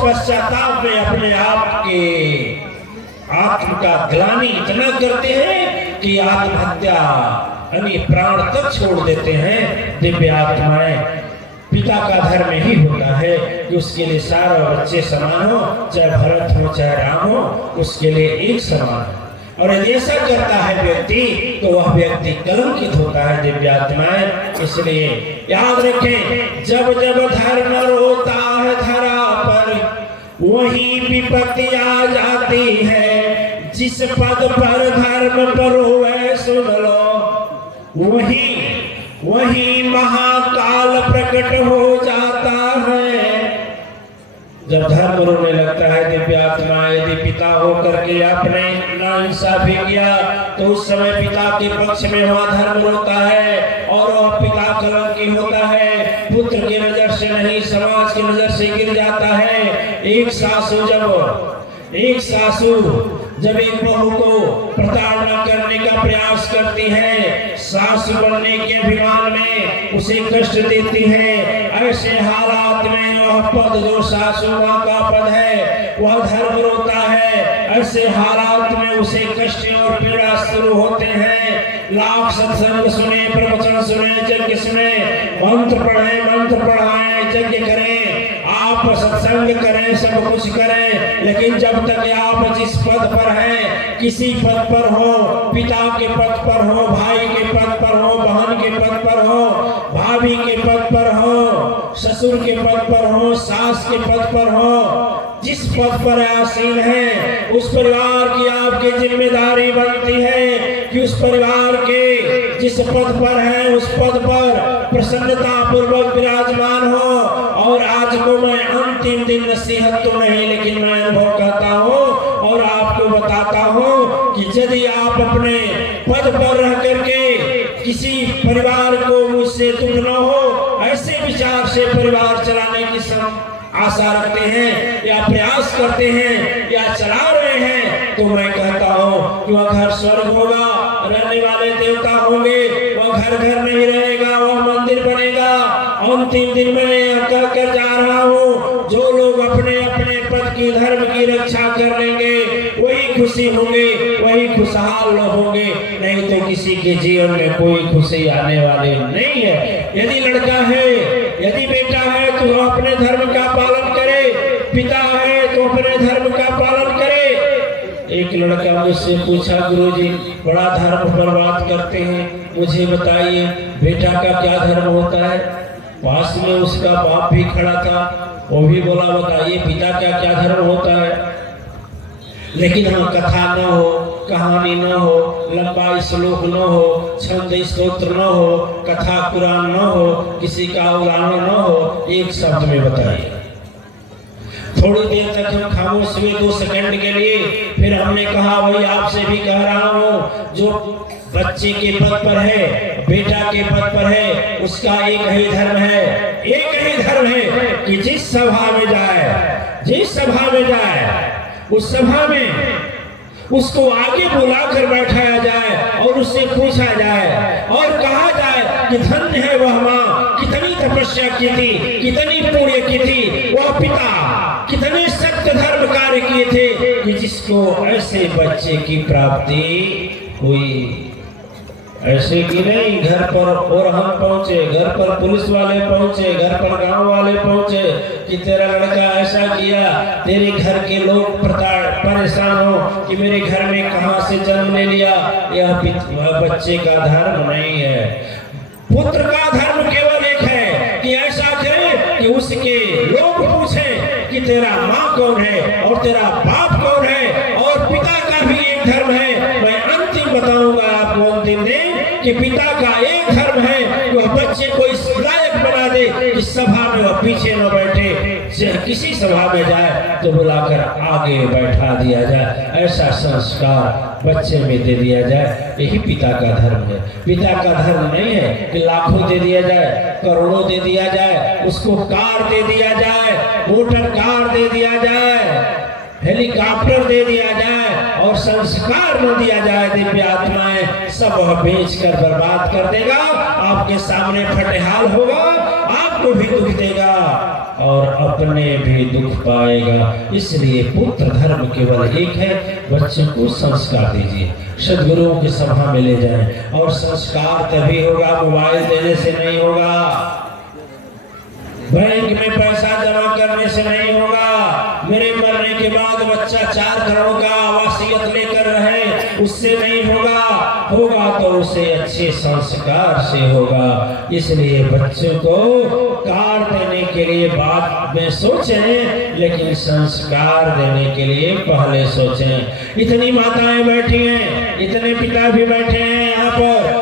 पश्चाताप में अपने आप के आत्म का ग्लानि इतना करते हैं कि आत्महत्या यानी प्राण तक छोड़ देते हैं। दिव्य आत्माएं पिता का धर्म ही होता है कि उसके लिए सारे बच्चे समान हो, चाहे भरत हो चाहे राम हो, उसके लिए एक समान है। और यदि ऐसा करता है व्यक्ति तो वह व्यक्ति कलंकित होता है। दिव्य आत्माएं इसलिए याद रखें, जब जब धर्म रोता है धरा पर वही विपत्ति आ जाती है। जिस पद पर धर्म पर होवे सुन लो वही महाकाल प्रकट हो जाता है। जब धर्म रोने लगता है दिव्य आत्मा, यदि पिता होकर के आपने नाइंसाफी किया तो उस समय पिता के पक्ष में वहां धर्म रोता है और वह पिता कलंकी होता है। पुत्र की नजर से नहीं, समाज की नजर से गिर जाता है। एक सासू जब एक बहू को प्रताड़ना करने का प्रयास करती है, सासू बनने के अभिमान में उसे कष्ट देती है, ऐसे हालात में वह पद जो सासू मां का पद है वह धर्म रोता है। ऐसे हालात में उसे कष्ट और पीड़ा शुरू होते हैं। लाख सत्संग सुने, प्रवचन सुने, यज्ञ सुने, मंत्र पढ़े, मंत्र पढ़ाएं, यज्ञ करें, आप सत्संग करें, सब कुछ करें, लेकिन जब तक आप जिस पद पर हैं, किसी पद पर हो, पिता के पद पर हो, भाई के पद पर हो, बहन के पद पर हो, भाभी के पद पर हो, ससुर के पद पर हो, सास के पद पर हो, जिस पद पर आसीन है उस परिवार की आपकी जिम्मेदारी बनती है कि उस परिवार के जिस पद पर है उस पद पर प्रसन्नता पूर्वक विराजमान हो। और आज को मैं अंतिम दिन नसीहत तो नहीं लेकिन मैं अनुभव कहता हूँ और आपको बताता हूँ कि यदि आप अपने पद पर रह करके किसी परिवार को मुझसे दुख न हो ऐसे विचार से परिवार चलाने की आशा रखते हैं या प्रयास करते हैं या चला रहे हैं, तो मैं कहता हूँ कि वह घर स्वर्ग होगा, रहने वाले देवता होंगे, वह घर घर नहीं रहेगा, वह मंदिर बनेगा। अंतिम दिन में कह कर जा रहा हूँ, जो लोग अपने अपने पद की धर्म की रक्षा कर लेंगे वही खुशी होंगे, वही खुशहाल होंगे, नहीं तो किसी के जीवन में कोई खुशी आने वाली नहीं है। यदि लड़का है, यदि बेटा है तो वह अपने धर्म का पालन करे, पिता है तो अपने धर्म का पालन करे। एक लड़का मुझसे पूछा, गुरुजी बड़ा धर्म पर बात करते हैं, मुझे बताइए बेटा का क्या धर्म होता है। पास में उसका बाप भी खड़ा था, वो भी बोला बताइए पिता का क्या धर्म होता है। लेकिन हाँ, कथा न हो, कहानी न हो, लंबा श्लोक न हो, छंद स्तोत्र न हो, कथा कुरान न हो, किसी का उदाहरण न हो, एक शब्द में बताइए। थोड़ी देर तक हम खामोश हुए 2 सेकंड के लिए, फिर हमने कहा वही आपसे भी कह रहा हूँ, जो बच्चे के पद पर है, बेटा के पद पर है, उसका एक ही धर्म है, एक ही धर्म है कि जिस सभा में जाए उस सभा में उसको आगे बुलाकर बैठाया जाए और उससे पूछा जाए और कहा जाए कि धन्य है वह माँ, कितनी तपस्या की थी, कितनी पुण्य की थी, वह पिता कितने सत्य धर्म कार्य किए थे कि जिसको ऐसे बच्चे की प्राप्ति हुई। ऐसे कि नहीं घर पर और हम पहुंचे, घर पर पुलिस वाले पहुंचे, घर पर गांव वाले पहुंचे कि तेरा लड़का ऐसा किया, तेरे घर के लोग परेशान हो कि मेरे घर में कहां से जन्म ले लिया। यह बच्चे का धर्म नहीं है। पुत्र का धर्म केवल एक है कि ऐसा करे कि उसके लोग पूछें कि तेरा माँ कौन है और तेरा बाप कौन है। और पिता का भी एक धर्म है। मैं अंतिम बताऊंगा आपको अंतिम दिन कि पिता का एक धर्म है, वह बच्चे को इस लायक बना दे इस सभा में वह पीछे न बैठे, किसी सभा में जाए तो बुलाकर आगे बैठा दिया जाए। ऐसा संस्कार बच्चे में दे दिया जाए, यही पिता का धर्म है। पिता का धर्म नहीं है कि लाखों दे दिया जाए, करोड़ों दे दिया जाए, उसको कार दे दिया जाए, मोटर कार दे दिया जाए। हेलीकॉप्टर दे दिया जाए और संस्कार न दिया जाए, दिव्य आत्माएं सब वह बेच कर बर्बाद कर देगा। आपके सामने फटेहाल होगा, आपको भी दुख देगा और अपने भी दुख पाएगा। इसलिए पुत्र धर्म केवल एक है, बच्चों को संस्कार दीजिए, सदगुरुओं की सभा में ले जाएं। और संस्कार तभी होगा, मोबाइल देने से नहीं होगा, बैंक में पैसा जमा करने से नहीं होगा, मेरे मरने के बाद बच्चा 4 करोड़ का वसीयत लेकर रहे उससे नहीं होगा, होगा तो उसे अच्छे संस्कार से होगा। इसलिए बच्चों को कार देने के लिए बाद में सोचें, लेकिन संस्कार देने के लिए पहले सोचें। इतनी माताएं बैठी हैं, इतने पिता भी बैठे हैं यहाँ पर,